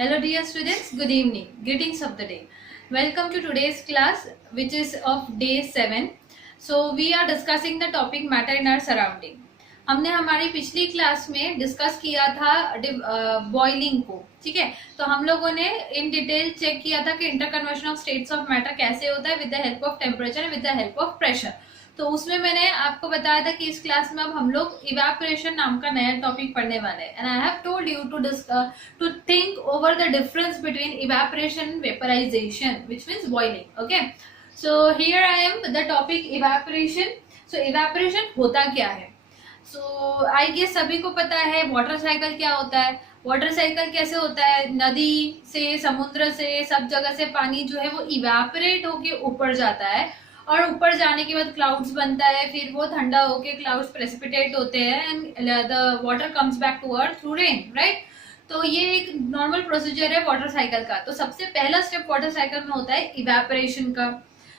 Hello dear students, good evening. Greetings of the day. Welcome to today's class which is of day 7. So we are discussing the topic matter in our surrounding. हमने हमारी पिछली class में discuss किया था boiling को, ठीक है। तो हम लोगों ने इन डिटेल चेक किया था कि इंटरकन्वर्शन ऑफ स्टेट्स ऑफ मैटर कैसे होता है with the help of temperature and with the help of pressure. तो उसमें मैंने आपको बताया था कि इस क्लास में अब हम लोग इवेपोरेशन नाम का नया टॉपिक पढ़ने वाले हैं। And I have told you to think over the difference between evaporation and vaporisation which means boiling. Okay, so here I am with the topic evaporation. So evaporation होता क्या है? सो आई गेस सभी को पता है वाटर साइकिल क्या होता है। वाटर साइकिल कैसे होता है? नदी से, समुद्र से, सब जगह से पानी जो है वो इवेपोरेट होके ऊपर जाता है और ऊपर जाने के बाद क्लाउड्स बनता है, फिर वो ठंडा होके क्लाउड्स प्रेसिपिटेट होते हैं and the water comes back to earth through rain, right. तो ये एक नॉर्मल प्रोसीजर है वाटर साइकिल का। तो सबसे पहला स्टेप वाटर साइकिल में होता है इवेपोरेशन का।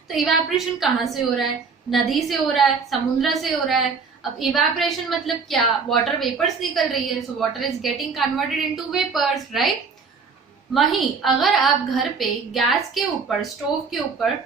तो इवेपोरेशन कहाँ से हो रहा है? नदी से हो रहा है, समुद्र से हो रहा है। अब इवेपोरेशन मतलब क्या? वाटर वेपर्स निकल रही है, so water is getting converted into vapours, right. वहीं अगर आप घर पे गैस के ऊपर, स्टोव के ऊपर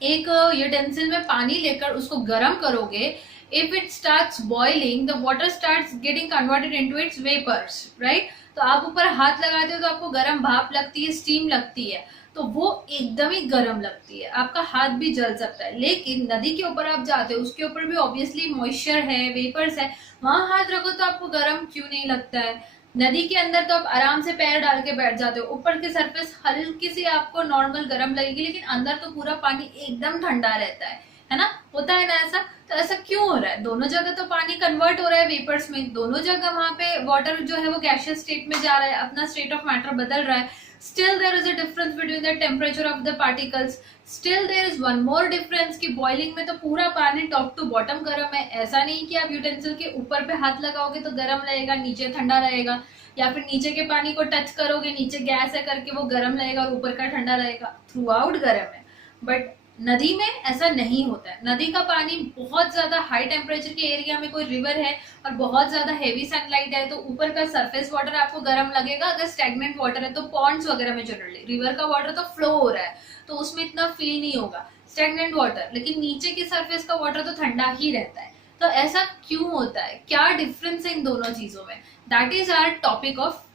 एक यूटेंसिल में पानी लेकर उसको गर्म करोगे, if it starts boiling the water starts getting converted into its vapours, right. तो आप ऊपर हाथ लगाते हो तो आपको गर्म भाप लगती है, स्टीम लगती है, तो वो एकदम ही गर्म लगती है, आपका हाथ भी जल सकता है। लेकिन नदी के ऊपर आप जाते हो, उसके ऊपर भी ऑब्वियसली मॉइस्चर है, वेपर्स है, वहां हाथ रखो तो आपको गर्म क्यों नहीं लगता है? नदी के अंदर तो आप आराम से पैर डाल के बैठ जाते हो, ऊपर की सरफेस हल्की सी आपको नॉर्मल गर्म लगेगी, लेकिन अंदर तो पूरा पानी एकदम ठंडा रहता है ना? होता है ना ऐसा? तो ऐसा क्यों हो रहा है? दोनों जगह तो पानी कन्वर्ट हो रहा है वेपर्स में, दोनों जगह वहां पे वाटर जो है वो गैसियस स्टेट में जा रहा है, अपना स्टेट ऑफ मैटर बदल रहा है। Still there is a difference between the temperature of the particles. Still there is one more difference कि बॉइलिंग में तो पूरा पानी टॉप टू बॉटम गर्म है। ऐसा नहीं कि आप यूटेंसिल के ऊपर पे हाथ लगाओगे तो गर्म रहेगा, नीचे ठंडा रहेगा, या फिर नीचे के पानी को टच करोगे, नीचे गैस है करके वो गर्म रहेगा और ऊपर का ठंडा रहेगा। थ्रू आउट गर्म है। बट नदी में ऐसा नहीं होता है। नदी का पानी बहुत ज्यादा हाई टेम्परेचर के एरिया में कोई रिवर है और बहुत ज्यादा हेवी सनलाइट है तो ऊपर का सरफेस वाटर आपको गर्म लगेगा। अगर स्टैग्नेंट वाटर है तो पॉन्ड्स वगैरह में जनरली, रिवर का वाटर तो फ्लो हो रहा है तो उसमें इतना फील नहीं होगा स्टैग्नेंट वाटर, लेकिन नीचे की सरफेस का वाटर तो ठंडा ही रहता है। तो ऐसा क्यों होता है? क्या डिफरेंस है इन दोनों चीजों में? That is our topic of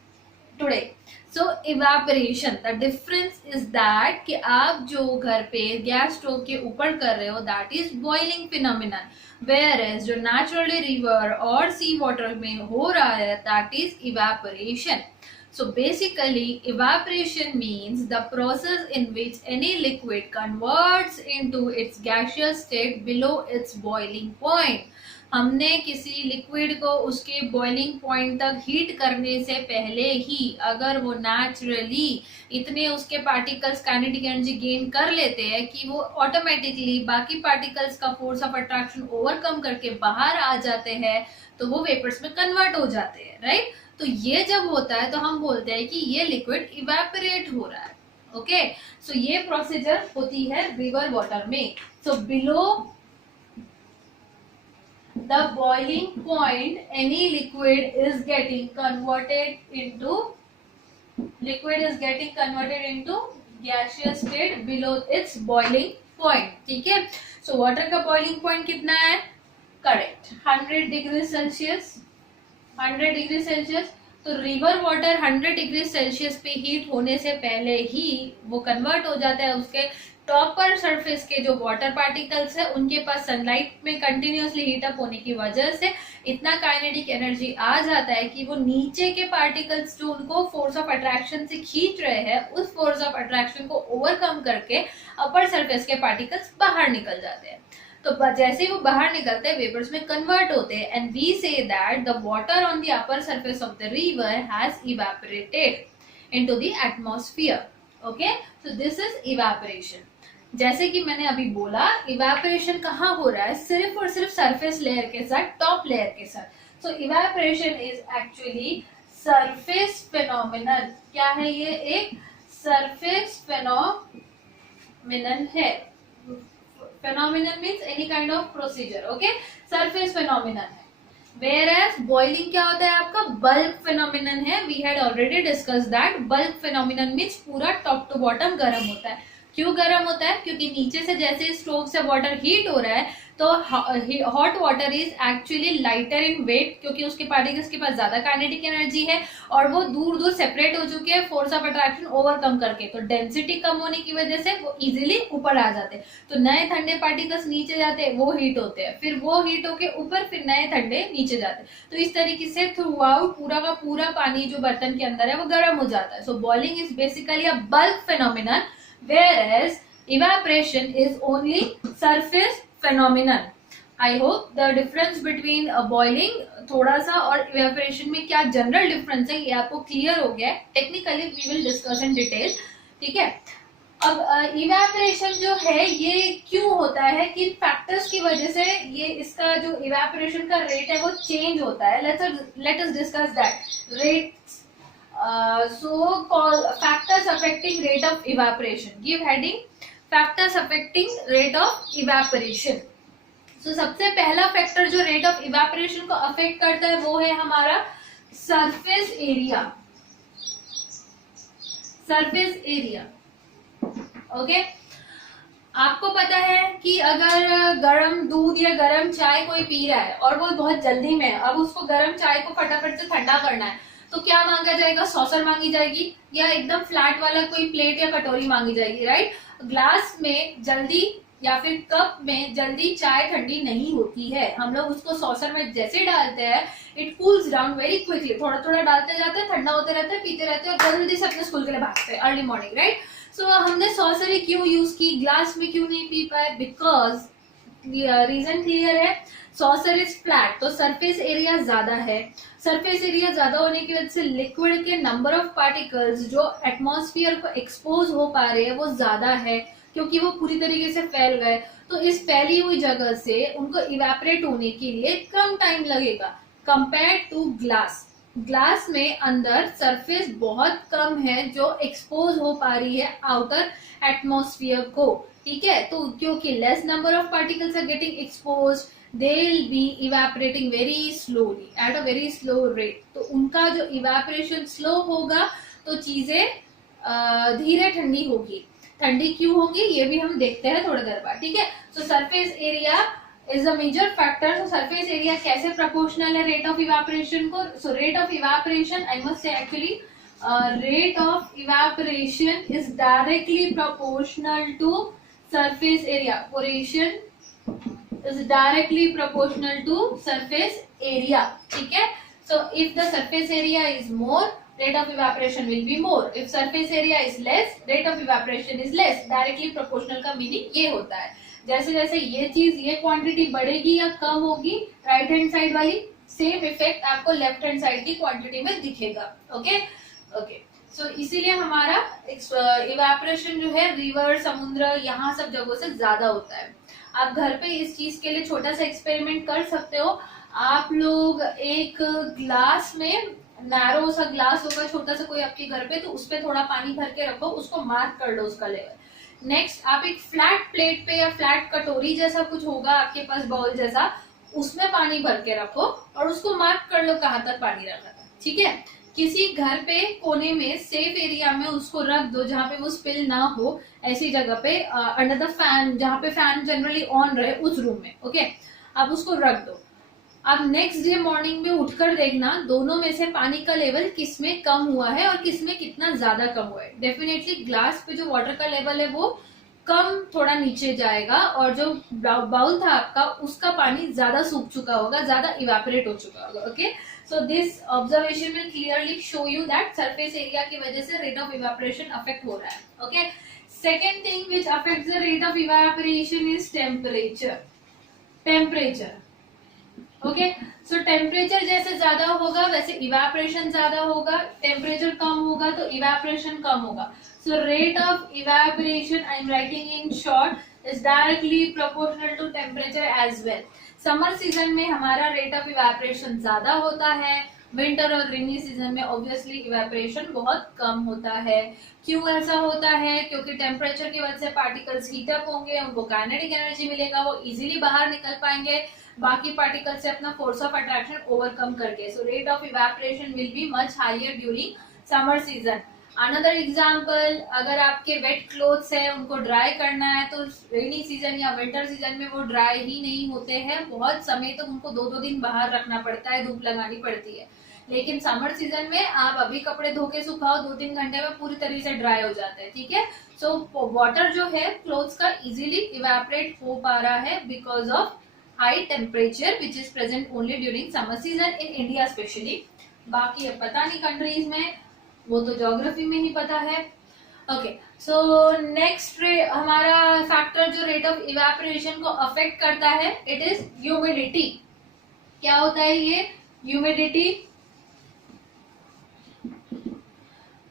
today. So evaporation, the difference is that कि आप जो घर पे गैस स्टोव के ऊपर कर रहे हो that is boiling phenomenon, where as जो नेचुरली रिवर और सी वाटर में हो रहा है that is evaporation. So basically evaporation means the process in which any liquid converts into its gaseous state below its boiling point. हमने किसी liquid को उसके बॉइलिंग पॉइंट तक हीट करने से पहले ही अगर वो नेचुरली इतने उसके पार्टिकल्स काइनेटिक एनर्जी गेन कर लेते हैं कि वो ऑटोमेटिकली बाकी पार्टिकल्स का फोर्स ऑफ अट्रैक्शन ओवरकम करके बाहर आ जाते हैं तो वो वेपर्स में कन्वर्ट हो जाते हैं, राइट। तो ये जब होता है तो हम बोलते हैं कि ये लिक्विड इवेपोरेट हो रहा है। ओके, सो ये प्रोसीजर होती है रिवर वाटर में। So below the boiling point any liquid is getting converted into gaseous state below its boiling point, ठीक है। सो वाटर का बॉइलिंग पॉइंट कितना है? Correct, 100 degree Celsius. 100 degree Celsius. तो रिवर वाटर 100 डिग्री सेल्सियस पे heat होने से पहले ही वो कन्वर्ट हो जाता है। उसके टॉपर सरफेस के जो वाटर पार्टिकल्स है उनके पास सनलाइट में कंटिन्यूअसली हीट अप होने की वजह से इतना काइनेटिक एनर्जी आ जाता है कि वो नीचे के पार्टिकल्स जो उनको फोर्स ऑफ अट्रैक्शन से खींच रहे हैं उस फोर्स ऑफ अट्रैक्शन को ओवरकम करके अपर सरफेस के पार्टिकल्स बाहर निकल जाते हैं। तो जैसे ही वो बाहर निकलते हैं वेपर्स में कन्वर्ट होते हैं and we say that the water on the upper surface of the river has evaporated into the atmosphere. Okay, so this is evaporation. जैसे कि मैंने अभी बोला इवेपोरेशन कहाँ हो रहा है? सिर्फ और सिर्फ सरफेस लेयर के साथ, टॉप लेयर के साथ। So evaporation is actually surface phenomenon. क्या है ये? एक सरफेस फेनोमेनन है। Phenomenon means any kind of procedure. Okay, surface phenomenon है। Whereas boiling क्या होता है आपका बल्क phenomenon है. We had already discussed that. Bulk phenomenon means पूरा टॉप टू बॉटम गर्म होता है. क्यों गर्म होता है? क्योंकि नीचे से जैसे स्टोव से वाटर हीट हो रहा है तो hot water is actually lighter in weight, क्योंकि उसके पार्टिकल्स के पास ज्यादा काइनेटिक एनर्जी है और वो दूर दूर सेपरेट हो चुके हैं फोर्स ऑफ अट्रैक्शन ओवरकम करके. तो डेंसिटी कम होने की वजह से वो इजीली ऊपर आ जाते हैं. तो नए ठंडे पार्टिकल्स नीचे जाते हैं, वो हीट होते हैं, फिर वो हीट होके ऊपर, फिर नए ठंडे नीचे जाते हैं. तो इस तरीके से थ्रू आउट पूरा का पूरा पानी जो बर्तन के अंदर है वो गर्म हो जाता है. सो boiling is basically a bulk phenomenon, whereas evaporation is only surface phenomenon. I hope the difference between boiling थोड़ा सा और evaporation में क्या जनरल डिफरेंस है ये आपको क्लियर हो गया है. Technically we will discuss in detail. ठीक है. अब इवेपोरेशन जो है ये क्यों होता है, किन फैक्टर्स की वजह से ये इसका जो इवेपोरेशन का रेट है वो चेंज होता है. Let us discuss that rates. So called factors affecting rate of evaporation. Give heading factors affecting rate of evaporation. So सबसे पहला फैक्टर जो रेट ऑफ इवेपोरेशन को अफेक्ट करता है वो है हमारा surface area. Surface area. Okay. आपको पता है कि अगर गर्म दूध या गर्म चाय कोई पी रहा है और वो बहुत जल्दी में, अब उसको गर्म चाय को फटाफट से ठंडा करना है तो क्या मांगा जाएगा? सॉसर मांगी जाएगी या एकदम फ्लैट वाला कोई प्लेट या कटोरी मांगी जाएगी, राइट? ग्लास में जल्दी या फिर कप में जल्दी चाय ठंडी नहीं होती है. हम लोग उसको सॉसर में जैसे डालते हैं it cools down very quickly. थोड़ा थोड़ा डालते जाते हैं, ठंडा होते रहता है, पीते रहते हैं और जल्दी से अपने स्कूल के लिए भागते हैं अर्ली मॉर्निंग, राइट? सो हमने सॉसर ही क्यों यूज की, ग्लास में क्यों नहीं पी पाए? बिकॉज रीजन क्लियर है. सॉसर इज फ्लैट तो सरफेस एरिया ज्यादा है. सरफेस एरिया ज्यादा होने की वजह से लिक्विड के नंबर ऑफ पार्टिकल्स जो एटमॉस्फेयर को एक्सपोज हो पा रहे हैं वो ज्यादा है, क्योंकि वो पूरी तरीके से फैल गए. तो इस फैली हुई जगह से उनको इवेपोरेट होने के लिए कम टाइम लगेगा कंपेयर टू ग्लास. ग्लास में अंदर सरफेस बहुत कम है जो एक्सपोज हो पा रही है आउटर एटमॉस्फेयर को. ठीक है. तो क्योंकि less number of particles are getting expose, they'll be evaporating very slowly at a very slow rate. तो उनका जो evaporation slow होगा तो चीजें धीरे ठंडी होगी. ठंडी क्यों होगी ये भी हम देखते हैं थोड़ी देर बाद. ठीक है. So surface area is a major factor. So surface area कैसे प्रोपोर्शनल है रेट ऑफ इवेपोरेशन को? So rate of evaporation, I must say actually rate of evaporation is directly proportional to surface area. पोरेशन is directly proportional to surface area. ठीक है. So if the surface area is more, rate of evaporation will be more. If surface area is less, rate of evaporation is less. Directly proportional का meaning ये होता है. जैसे जैसे ये चीज, ये क्वांटिटी बढ़ेगी या कम होगी राइट हैंड साइड वाली, सेम इफेक्ट आपको लेफ्ट हैंड साइड की क्वांटिटी में दिखेगा. ओके. ओके. सो इसीलिए हमारा इवेपोरेशन जो है रिवर, समुद्र, यहाँ सब जगहों से ज्यादा होता है. आप घर पे इस चीज के लिए छोटा सा एक्सपेरिमेंट कर सकते हो. आप लोग एक ग्लास में, नैरो सा ग्लास होगा छोटा सा कोई आपके घर पे, तो उस पे थोड़ा पानी भर के रखो, उसको मार्क कर लो उसका लेवल. नेक्स्ट आप एक फ्लैट प्लेट पे या फ्लैट कटोरी जैसा कुछ होगा आपके पास, बाउल जैसा, उसमें पानी भर के रखो और उसको मार्क कर लो कहाँ तक पानी रखा था. ठीक है. किसी घर पे कोने में सेफ एरिया में उसको रख दो जहाँ पे वो स्पिल ना हो, ऐसी जगह पे अंडर द फैन, जहाँ पे फैन जनरली ऑन रहे उस रूम में. ओके. आप उसको रख दो. अब नेक्स्ट डे मॉर्निंग में उठकर देखना दोनों में से पानी का लेवल किस में कम हुआ है और किस में कितना ज्यादा कम हुआ है. डेफिनेटली ग्लास पे जो वाटर का लेवल है वो कम थोड़ा नीचे जाएगा और जो बाउल था आपका उसका पानी ज्यादा सूख चुका होगा, ज्यादा इवेपोरेट हो चुका होगा. Okay. So this observation will clearly show you that surface area की वजह से rate of evaporation affect हो रहा है. Okay. Second thing which affects the rate of evaporation is temperature. Temperature. Okay. So temperature जैसे ज्यादा होगा वैसे evaporation ज्यादा होगा. Temperature कम होगा तो evaporation कम होगा. So rate of evaporation, I am writing in short, is directly proportional to temperature as well. Summer season में हमारा रेट ऑफ इवेपोरेशन ज्यादा होता है, विंटर और रेनी सीजन में ऑब्वियसली इवेपोरेशन बहुत कम होता है। क्यों ऐसा होता है? क्योंकि टेम्परेचर की वजह से पार्टिकल्स हीट अप होंगे, उनको काइनेटिक एनर्जी मिलेगा, वो इजीली बाहर निकल पाएंगे बाकी पार्टिकल से अपना फोर्स ऑफ अट्रैक्शन ओवरकम करके। So rate of evaporation will be much higher during summer season. Another example, अगर आपके वेट क्लोथ्स है उनको ड्राई करना है तो रेनी सीजन या विंटर सीजन में वो ड्राई ही नहीं होते हैं, बहुत समय तक उनको 2-2 दिन बाहर रखना पड़ता है, धूप लगानी पड़ती है। लेकिन समर सीजन में आप अभी कपड़े धो के सुखाओ, 2-3 घंटे में पूरी तरीके से ड्राई हो जाते हैं। ठीक है, सो वाटर जो है क्लोथ्स का इजीली इवेपोरेट हो पा रहा है because of high temperature which is present only during summer season in India specially. बाकी अब पता नहीं कंट्रीज में, वो तो ज्योग्राफी में ही पता है। ओके, सो नेक्स्ट हमारा फैक्टर जो रेट ऑफ इवेपोरेशन को अफेक्ट करता है, इट इज ह्यूमिडिटी। क्या होता है ये humidity?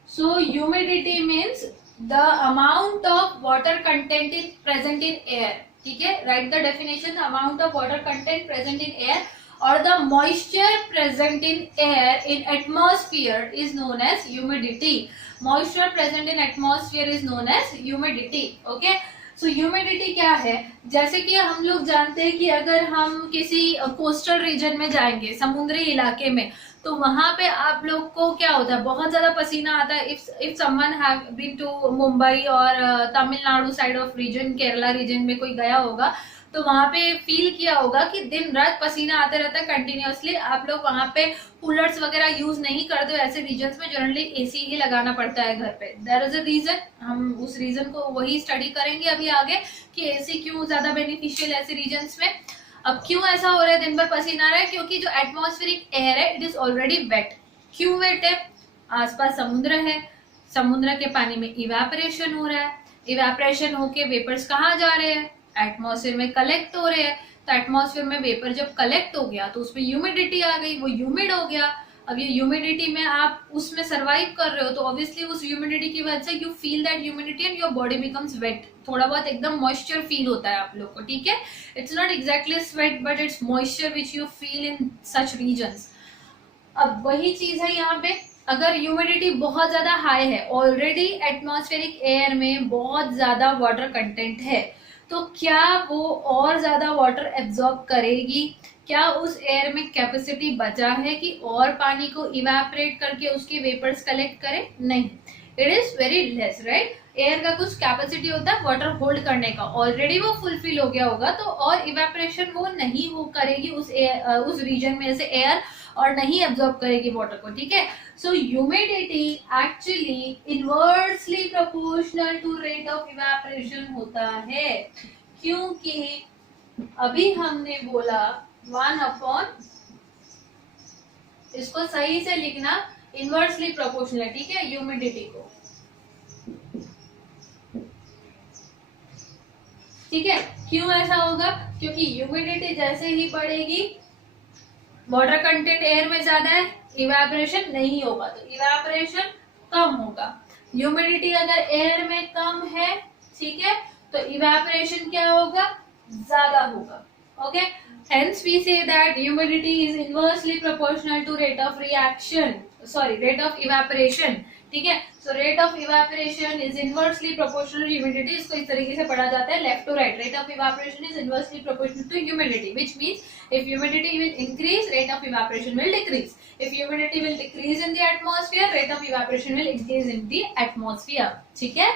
So humidity means the amount of water content is present in air. ठीक है, right the definition, amount of water content present in air or the moisture present in air in atmosphere is known as humidity. Moisture present in atmosphere is known as humidity. Okay, so humidity क्या है? जैसे कि हम लोग जानते हैं कि अगर हम किसी कोस्टल रीजन में जाएंगे, समुद्री इलाके में, तो वहां पे आप लोग को क्या होता है, बहुत ज्यादा पसीना आता है। If someone have been to Mumbai और Tamil Nadu side of region, Kerala region में कोई गया होगा तो वहां पे फील किया होगा कि दिन रात पसीना आते रहता है कंटिन्यूअसली। आप लोग वहां पे कूलर्स वगैरह यूज नहीं करते हो, ऐसे रीजन्स में जनरली एसी ही लगाना पड़ता है घर पे। देयर इज अ रीजन, हम उस रीजन को वही स्टडी करेंगे अभी आगे कि एसी क्यों ज्यादा बेनिफिशियल ऐसे रीजन्स में। अब क्यों ऐसा हो रहा है, दिन भर पसीना आ रहा है? क्योंकि जो एटमॉस्फेरिक एयर है इट इज ऑलरेडी वेट। क्यों वेट है? आसपास समुद्र है, समुद्र के पानी में इवेपोरेशन हो रहा है, इवेपोरेशन होके वेपर्स कहाँ जा रहे हैं, एटमॉस्फेयर में कलेक्ट हो रहे हैं। तो एटमॉस्फेयर में वेपर जब कलेक्ट हो गया तो उसमें ह्यूमिडिटी आ गई, वो ह्यूमिड हो गया। अब ये ह्यूमिडिटी में आप उसमें सरवाइव कर रहे हो तो ऑब्वियसली उस ह्यूमिडिटी की वजह से you feel that humidity and your body becomes wet. थोड़ा बहुत एकदम मॉइस्चर फील होता है आप लोग को। ठीक है, it's not exactly sweat but it's moisture which you feel in such reasons. अब वही चीज है यहाँ पे, अगर ह्यूमिडिटी बहुत ज्यादा हाई है, ऑलरेडी एटमॉस्फेरिक एयर में बहुत ज्यादा वाटर कंटेंट है, तो क्या वो और ज्यादा वाटर एब्जॉर्ब करेगी? क्या उस एयर में कैपेसिटी बचा है कि और पानी को इवेपोरेट करके उसके वेपर्स कलेक्ट करे? नहीं, it is very less, right. Air का कुछ कैपेसिटी होता है वाटर होल्ड करने का, ऑलरेडी वो फुलफिल हो गया होगा तो और इवेपोरेशन वो नहीं हो करेगी उस रीजन में से एयर, और नहीं एब्जॉर्ब करेगी वाटर को। ठीक है, so humidity actually inversely proportional to rate of evaporation होता है, क्योंकि अभी हमने बोला 1/, इसको सही से लिखना, इनवर्सली प्रोपोर्शनल। ठीक है, ह्यूमिडिटी को। ठीक है, क्यों ऐसा होगा? क्योंकि ह्यूमिडिटी जैसे ही बढ़ेगी, वाटर कंटेंट एयर में ज्यादा है, इवेपोरेशन नहीं होगा तो इवेपोरेशन कम होगा। ह्यूमिडिटी अगर एयर में कम है, ठीक है, तो इवेपोरेशन क्या होगा? ज्यादा होगा। Okay, hence we say that humidity is inversely proportional to rate of rate of evaporation. ठीक है, so rate of evaporation is inversely proportional humidity. इसको इस तरीके से पढ़ा जाता है left to right, rate of evaporation is inversely proportional to humidity, which means if humidity will increase, rate of evaporation will decrease. If humidity will decrease in the atmosphere, rate of evaporation will increase in the atmosphere. ठीक है,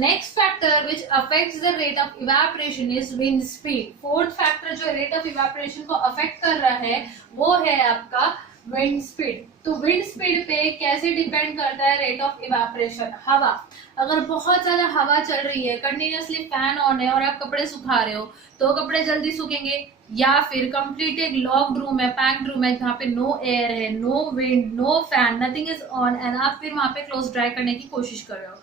next factor which affects the rate of evaporation is wind speed. Fourth factor जो rate of evaporation को affect कर रहा है वो है आपका विंड स्पीड। तो विंड स्पीड पे कैसे डिपेंड करता है रेट ऑफ इवेपोरेशन? हवा, अगर बहुत ज्यादा हवा चल रही है, कंटिन्यूअसली फैन ऑन है और आप कपड़े सुखा रहे हो तो कपड़े जल्दी सूखेंगे, या फिर कंप्लीट एक लॉक्ड रूम है, पैक्ड रूम है, जहाँ पे नो एयर है, no wind, no fan, nothing is on, and आप फिर वहां पे क्लोज ड्राई करने की कोशिश कर रहे हो,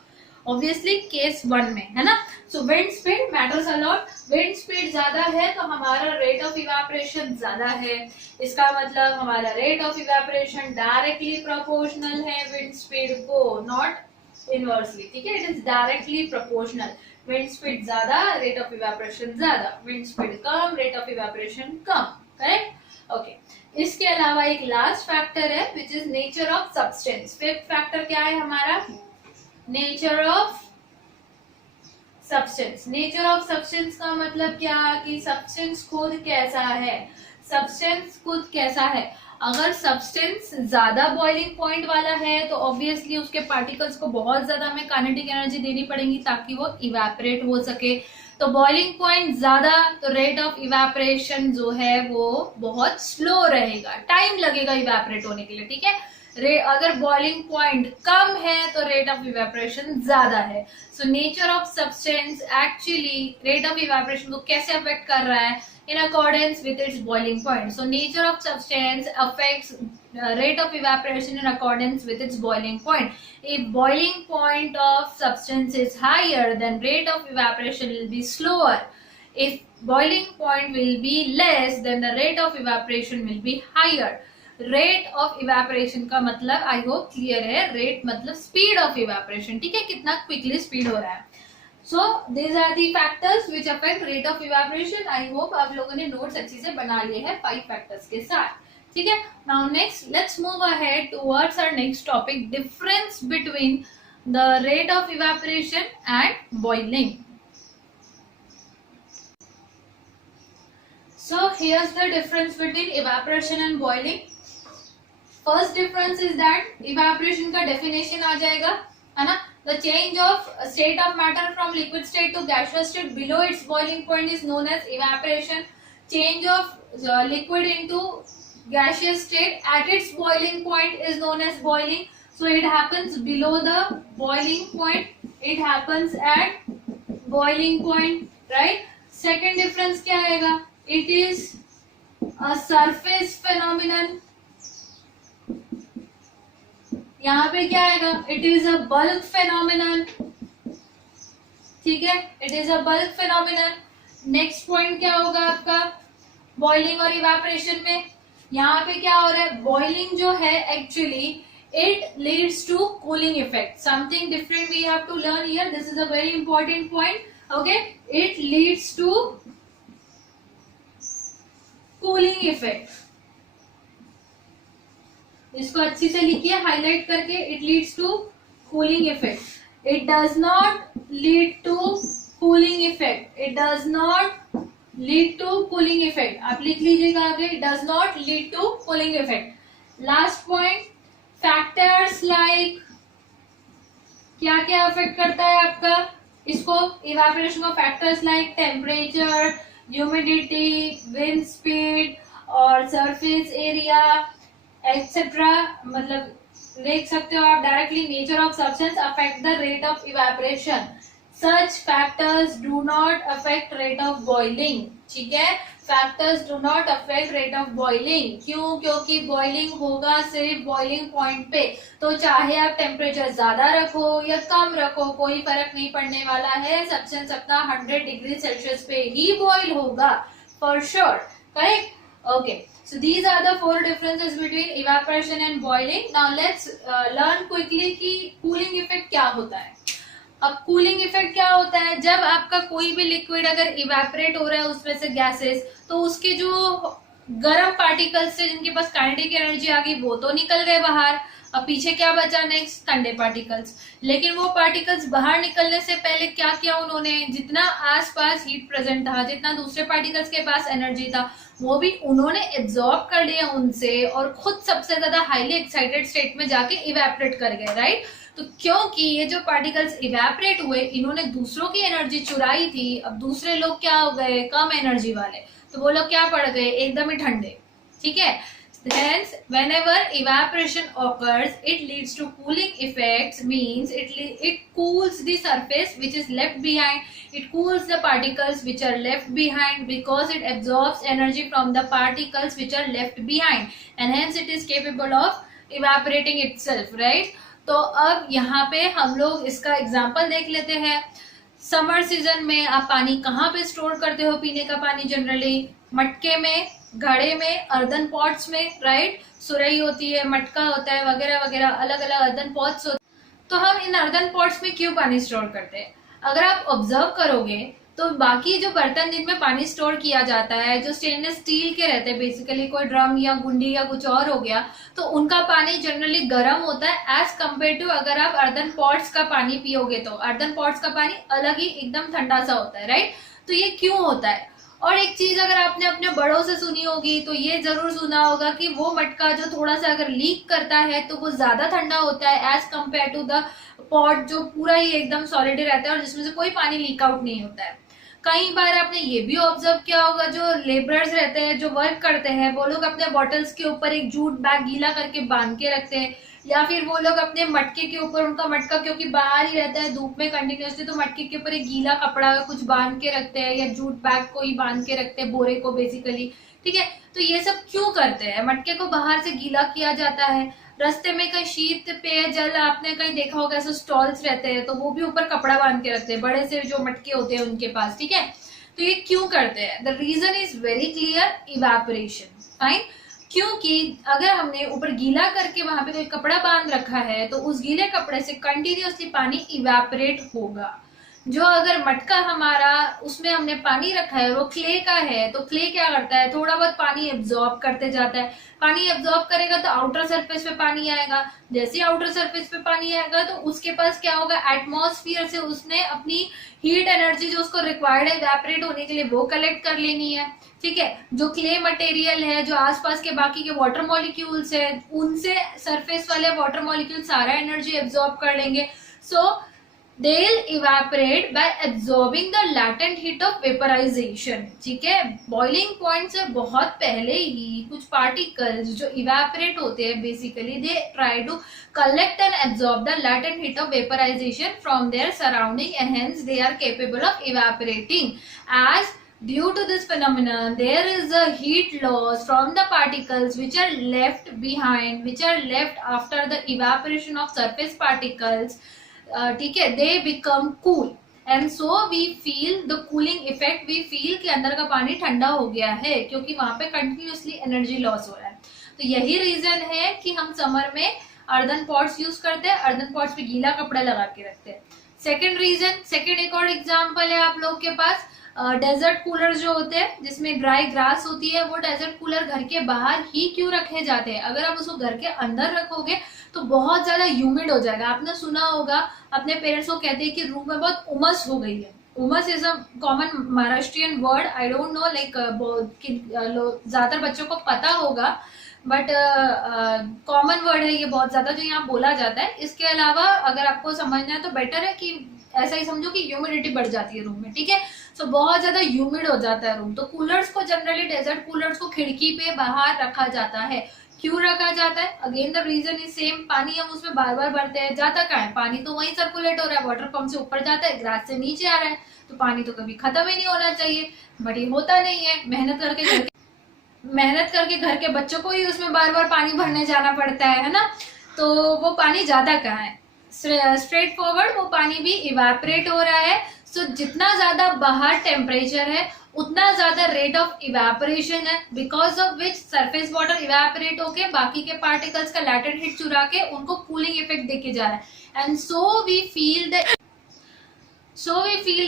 ऑब्वियसली केस 1 में, है ना। So wind speed matters a lot. Wind speed ज्यादा है तो हमारा रेट ऑफ इवेपोरेशन ज्यादा है, इसका मतलब हमारा rate of evaporation directly proportional है विंड स्पीड को, नॉट इनवर्सली। ठीक है, it is directly proportional. Wind speed ज्यादा, रेट ऑफ इवेपोरेशन ज्यादा, wind speed come, rate of evaporation come, correct. Okay, इसके अलावा एक लास्ट फैक्टर है which is nature of substance. Fifth factor क्या है हमारा? Nature of substance. Nature of substance का मतलब क्या कि सब्सटेंस खुद कैसा है, सब्सटेंस खुद कैसा है। अगर सब्सटेंस ज्यादा बॉइलिंग पॉइंट वाला है तो ऑब्वियसली उसके पार्टिकल्स को बहुत ज्यादा हमें काइनेटिक एनर्जी देनी पड़ेगी ताकि वो इवेपोरेट हो सके। तो बॉइलिंग पॉइंट ज्यादा तो रेट ऑफ इवेपोरेशन जो है वो बहुत स्लो रहेगा, टाइम लगेगा इवेपोरेट होने के लिए, ठीक है। अगर बॉइलिंग पॉइंट कम है तो रेट ऑफ इवेपोरेशन ज्यादा है। So nature of substance actually rate of evaporation को कैसे अफेक्ट कर रहा है? in accordance with its boiling point. So nature of substance affects rate of evaporation in accordance with its boiling point. If boiling point of substance is higher, then rate of evaporation will be slower. If boiling point will be less, then the rate of evaporation will be higher. Rate of evaporation का मतलब I hope clear है। Rate मतलब speed of evaporation, ठीक है, कितना quickly speed हो रहा है। So these are the factors which affect rate of evaporation. I hope आप लोगों ने नोट्स अच्छी से बना लिए हैं 5 फैक्टर्स के साथ, ठीक है। Now next let's move ahead towards our next topic, difference between the rate of evaporation and boiling. So here's the difference between evaporation and boiling. First difference is that evaporation का definition आ जाएगा, है ना। The change of state of matter from liquid state to gaseous state below its boiling point is known as evaporation. Change of liquid into gaseous state at its boiling point is known as boiling. So it happens below the boiling point. It happens at boiling point, right? Second difference क्या आएगा? It is a surface phenomenon. यहाँ पे क्या आएगा? It is a bulk phenomenon, ठीक है, it is a bulk phenomenon. Next point क्या होगा आपका बॉइलिंग और इवेपोरेशन में? यहाँ पे क्या हो रहा है? बॉइलिंग जो है actually it leads to cooling effect, something different we have to learn here, this is a very important point, okay. It leads to cooling effect, इसको अच्छी से लिखिए हाईलाइट करके, it leads to cooling effect. It does not lead to cooling effect, it does not lead to cooling effect, आप लिख लीजिएगा आगे, it does not lead to cooling effect. Last point, factors like, क्या क्या affect करता है आपका इसको इवेपोरेशन को? Factors like temperature, humidity, wind speed और सरफेस एरिया एक्सेट्रा, मतलब देख सकते हो आप directly. Nature of substance affect the rate of evaporation, such factors do not affect rate of boiling, ठीक है। Factors do not affect rate of boiling, क्यों? क्योंकि बॉइलिंग होगा सिर्फ बॉइलिंग पॉइंट पे, तो चाहे आप टेम्परेचर ज्यादा रखो या कम रखो कोई फर्क नहीं पड़ने वाला है, सब्सटेंस अपना 100 डिग्री सेल्सियस पे ही बॉइल होगा for sure, correct, okay. So these are the 4 differences between evaporation and boiling. Now let's learn quickly कि cooling effect क्या होता है। अब कूलिंग इफेक्ट क्या होता है? जब आपका कोई भी लिक्विड अगर इवेपोरेट हो रहा है उसमें से गैसेस, तो उसके जो गर्म पार्टिकल्स थे जिनके पास काइनेटिक एनर्जी आ गई वो तो निकल गए बाहर, अब पीछे क्या बचा? नेक्स्ट ठंडे पार्टिकल्स। लेकिन वो पार्टिकल्स बाहर निकलने से पहले क्या किया उन्होंने? जितना आसपास हीट प्रेजेंट था, जितना दूसरे पार्टिकल्स के पास एनर्जी था, वो भी उन्होंने एब्जॉर्ब कर लिया उनसे और खुद सबसे ज्यादा हाईली एक्साइटेड स्टेट में जाके इवेपोरेट कर गए, राइट। तो क्योंकि ये जो पार्टिकल्स इवेपोरेट हुए इन्होंने दूसरों की एनर्जी चुराई थी, अब दूसरे लोग क्या हो गए? कम एनर्जी वाले, तो वो लोग क्या पड़ गए? एकदम ही ठंडे, ठीक है। Hence, whenever evaporation occurs, it leads to cooling effects. Means it cools the surface which is left behind. It cools the particles which are left behind because it absorbs energy from the particles which are left behind, and hence it is capable of evaporating itself, right? तो अब यहाँ पे हम लोग इसका example देख लेते हैं। समर सीजन में आप पानी कहाँ पे स्टोर करते हो? पीने का पानी जनरली मटके में, घड़े में, अर्दन पॉट्स में, राइट। सुरई होती है, मटका होता है, वगैरह वगैरह, अलग अलग अर्दन पॉट्स होते हैं। तो हम इन अर्दन पॉट्स में क्यों पानी स्टोर करते हैं? अगर आप ऑब्जर्व करोगे तो बाकी जो बर्तन जिनमें पानी स्टोर किया जाता है, जो स्टेनलेस स्टील के रहते हैं, बेसिकली कोई ड्रम या गुंडी या कुछ और हो गया, तो उनका पानी जनरली गर्म होता है एज कम्पेयर टू अगर आप अर्दन पॉट्स का पानी पियोगे तो अर्दन पॉट्स का पानी अलग ही एकदम ठंडा सा होता है, राइट। तो ये क्यों होता है? और एक चीज अगर आपने अपने बड़ों से सुनी होगी तो ये जरूर सुना होगा कि वो मटका जो थोड़ा सा अगर लीक करता है तो वो ज्यादा ठंडा होता है as compare to the pot जो पूरा ही एकदम सॉलिड रहता है और जिसमें से कोई पानी लीक आउट नहीं होता है। कई बार आपने ये भी ऑब्जर्व किया होगा, जो लेबरर्स रहते हैं जो वर्क करते हैं वो लोग अपने बॉटल्स के ऊपर एक जूट बैग गीला करके बांध के रखते हैं, या फिर वो लोग अपने मटके के ऊपर, उनका मटका क्योंकि बाहर ही रहता है धूप में कंटिन्यूसली, तो मटके के ऊपर एक गीला कपड़ा कुछ बांध के रखते हैं या जूट बैग को ही बांध के रखते हैं, बोरे को बेसिकली, ठीक है। तो ये सब क्यों करते हैं? मटके को बाहर से गीला किया जाता है, रास्ते में कहीं शीत पेयजल आपने कहीं देखा होगा ऐसे स्टॉल्स रहते हैं तो वो भी ऊपर कपड़ा बांध के रखते हैं, बड़े से जो मटके होते हैं उनके पास, ठीक है। तो ये क्यों करते हैं? The reason is very clear, evaporation, fine. क्योंकि अगर हमने ऊपर गीला करके वहां पे कोई कपड़ा बांध रखा है तो उस गीले कपड़े से कंटिन्यूअसली पानी इवेपोरेट होगा। जो अगर मटका हमारा उसमें हमने पानी रखा है वो क्ले का है, तो क्ले क्या करता है, थोड़ा बहुत पानी एब्जॉर्ब करते जाता है। पानी एब्जॉर्ब करेगा तो आउटर सरफेस पे पानी आएगा, जैसे ही आउटर सरफेस पे पानी आएगा तो उसके पास क्या होगा, एटमॉस्फेयर से उसने अपनी हीट एनर्जी जो उसको रिक्वायर्ड है इवेपोरेट होने के लिए वो कलेक्ट कर लेनी है, ठीक है। जो क्ले मटेरियल है, जो आसपास के बाकी के वाटर मॉलिक्यूल्स है, उनसे सरफेस वाले वाटर मॉलिक्यूल सारा एनर्जी एब्जॉर्ब कर लेंगे। सो they'll evaporate by absorbing the latent heat of vaporization, ठीक है। बॉइलिंग पॉइंट से बहुत पहले ही कुछ पार्टिकल्स जो इवेपोरेट होते हैं basically they try to collect and absorb the latent heat of vaporization from their surrounding and hence they are capable of evaporating. As due to this phenomenon there is a heat loss from the particles which are left behind, which are left after the evaporation of surface particles, ठीक है, they become cool and so we feel the cooling effect, we feel कि अंदर का पानी ठंडा हो गया है क्योंकि वहां पे कंटिन्यूअसली एनर्जी लॉस हो रहा है। तो यही रीजन है कि हम समर में अर्दन पॉट्स यूज करते हैं, अर्दन पॉट्स पे गीला कपड़ा लगा के रखते हैं। सेकेंड रीजन, सेकेंड एक और एग्जाम्पल है आप लोग के पास, डेजर्ट कूलर जो होते हैं जिसमें ड्राई ग्रास होती है, वो डेजर्ट कूलर घर के बाहर ही क्यों रखे जाते हैं? अगर आप उसको घर के अंदर रखोगे तो बहुत ज्यादा ह्यूमिड हो जाएगा। आपने सुना होगा अपने पेरेंट्स को कहते हैं कि रूम में बहुत उमस हो गई है। उमस is a common Maharashtrian word, I don't know like ज्यादातर बच्चों को पता होगा बट कॉमन वर्ड है ये बहुत ज्यादा जो यहाँ बोला जाता है। इसके अलावा अगर आपको समझना है तो बेटर है कि ऐसा ही समझो कि ह्यूमिडिटी बढ़ जाती है रूम में, ठीक है। सो बहुत ज्यादा ह्यूमिड हो जाता है रूम, तो कूलर्स को जनरली डेजर्ट कूलर्स को खिड़की पे बाहर रखा जाता है। क्यों रखा जाता है? Again the reason is same, पानी हम उसमें बार बार भरते हैं, जाता कहाँ है? पानी तो वहीं सर्कुलेट हो रहा है, वाटर पंप से ऊपर जाता है, ग्रास से नीचे आ रहा है, तो पानी तो कभी खत्म ही नहीं होना चाहिए, बट ये होता नहीं है। मेहनत करके घर के बच्चों को ही उसमें बार बार पानी भरने जाना पड़ता है ना, तो वो पानी ज्यादा कहाँ है? स्ट्रेट फॉरवर्ड वो पानी भी इवेपोरेट हो रहा है। सो जितना ज्यादा बाहर टेम्परेचर है उतना ज्यादा रेट ऑफ इवेपोरेशन है, because of which surface water evaporate होके बाकी के पार्टिकल्स का लैटेंट हीट चुरा के उनको कूलिंग इफेक्ट देके जा रहा है and so we feel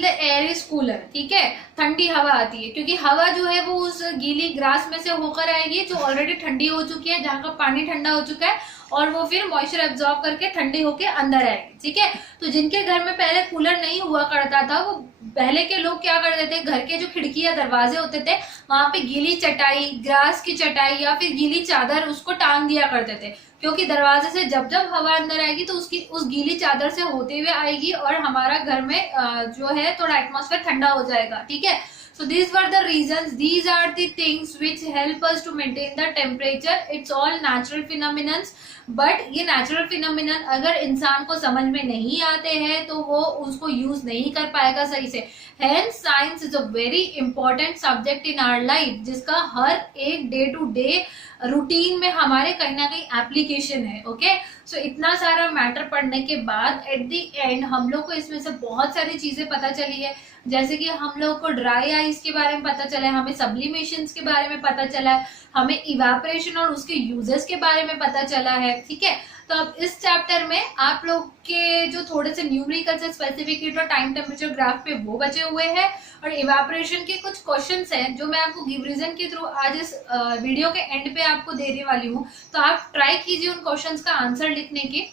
the air is cooler, ठीक है। ठंडी हवा आती है क्योंकि हवा जो है वो उस गीली ग्रास में से होकर आएगी जो ऑलरेडी ठंडी हो चुकी है, जहाँ का पानी ठंडा हो चुका है, और वो फिर मॉइस्चर एब्जॉर्ब करके ठंडी होके अंदर आएगी, ठीक है। तो जिनके घर में पहले कूलर नहीं हुआ करता था वो पहले के लोग क्या करते थे, घर के जो खिड़की या दरवाजे होते थे वहां पे गीली चटाई, ग्रास की चटाई या फिर गीली चादर उसको टांग दिया करते थे, क्योंकि दरवाजे से जब जब हवा अंदर आएगी तो उसकी उस गीली चादर से होते हुए आएगी और हमारा घर में जो है थोड़ा एटमॉस्फेयर ठंडा हो जाएगा, ठीक है। So these were the reasons, these are the things which help us to maintain the temperature. It's all natural phenomenon, but ये natural phenomenon अगर इंसान को समझ में नहीं आते हैं तो वो उसको यूज नहीं कर पाएगा सही से। Hence science is a very important subject in our life, जिसका हर एक डे टू डे रूटीन में हमारे कहीं ना कहीं एप्लीकेशन है, ओके। सो इतना सारा मैटर पढ़ने के बाद एट द एंड हम लोग को इसमें से बहुत सारी चीजें पता चली है। जैसे कि हम लोग को ड्राई आइस के बारे में पता चला है, हमें सब्लिमेशन के बारे में पता चला है, हमें इवेपोरेशन और उसके यूजेस के बारे में पता चला है, ठीक है। तो अब इस चैप्टर में आप लोग के जो थोड़े से न्यूमेरिकल से स्पेसिफिक हीट और टाइम टेम्परेचर ग्राफ पे वो बचे हुए हैं, और इवेपोरेशन के कुछ क्वेश्चंस हैं जो मैं आपको गिव रीजन के थ्रू आज इस वीडियो के एंड पे आपको देने वाली हूँ। तो आप ट्राई कीजिए उन क्वेश्चंस का आंसर लिखने के।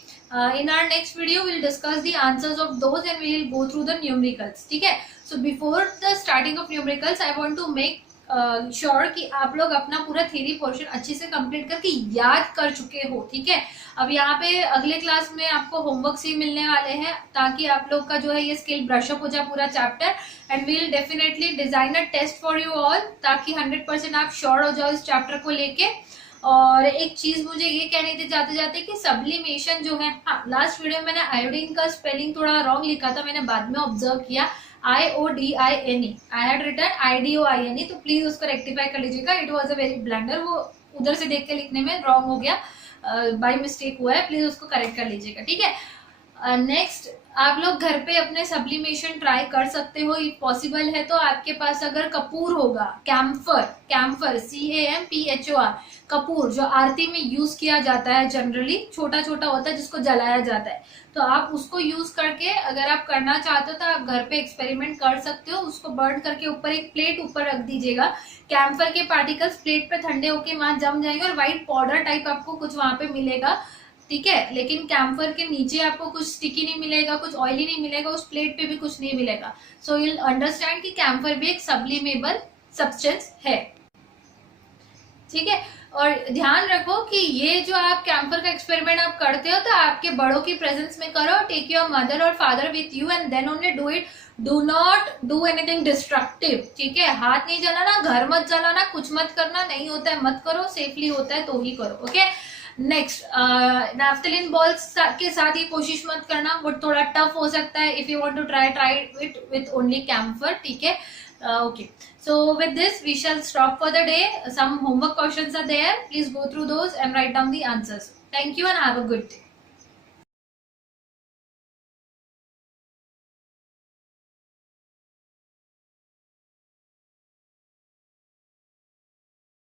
in our next video we'll discuss the answers of those and we'll go through the numericals, ठीक है। so before the starting of numericals I want to make sure कि आप लोग अपना पूरा थ्योरी पोर्शन अच्छे से कंप्लीट करके याद कर चुके हो, ठीक है। अब यहाँ पे अगले क्लास में आपको होमवर्क ही मिलने वाले हैं ताकि आप लोग का जो है ये स्किल ब्रशअप हो जाए पूरा chapter, and we'll definitely design a test for you all ताकि 100% आप श्योर हो जाओ इस चैप्टर को लेके। और एक चीज मुझे ये कहने थे जाते जाते कि सब्लिमेशन जो है, हाँ लास्ट वीडियो में मैंने आयोडीन का स्पेलिंग थोड़ा रॉन्ग लिखा था, मैंने बाद में ऑब्जर्व किया IODINE, I had written IDOINE, तो प्लीज उसको रेक्टिफाई कर लीजिएगा। It was a very blunder, वो उधर से देख के लिखने में रॉन्ग हो गया, बाय मिस्टेक हुआ है, प्लीज उसको करेक्ट कर लीजिएगा, ठीक है। नेक्स्ट आप लोग घर पे अपने सब्लिमेशन ट्राई कर सकते हो, इफ पॉसिबल है तो आपके पास अगर कपूर होगा, कैम्फर, कैम्फर CAMPHOR, कपूर जो आरती में यूज किया जाता है, जनरली छोटा छोटा होता है जिसको जलाया जाता है, तो आप उसको यूज करके अगर आप करना चाहते हो तो आप घर पे एक्सपेरिमेंट कर सकते हो। उसको बर्न करके ऊपर एक प्लेट ऊपर रख दीजिएगा, कैम्फर के पार्टिकल्स प्लेट पे ठंडे होके वहां जम जाएंगे और व्हाइट पाउडर टाइप आपको कुछ वहां पे मिलेगा, ठीक है। लेकिन कैम्फर के नीचे आपको कुछ स्टिकी नहीं मिलेगा, कुछ ऑयली नहीं मिलेगा, उस प्लेट पे भी कुछ नहीं मिलेगा। सो यू विल अंडरस्टैंड कि कैम्फर भी एक सब्लिमेबल सब्सटेंस है, ठीक है। और ध्यान रखो कि ये जो आप कैम्फर का एक्सपेरिमेंट आप करते हो तो आपके बड़ों की प्रेजेंस में करो, टेक योर मदर और father with you and then only do it, do not do anything destructive, ठीक है। हाथ नहीं जलाना, घर मत जलाना, कुछ मत करना, नहीं होता है मत करो, सेफली होता है तो ही करो, ओके। नेक्स्ट नैफ्थलीन बॉल्स के साथ ये कोशिश मत करना, वो थोड़ा टफ हो सकता है। If you want to try it with only camphor, ठीक है। Okay, so with this we shall stop for the day. Some homework questions are there, please go through those and write down the answers. Thank you and have a good day.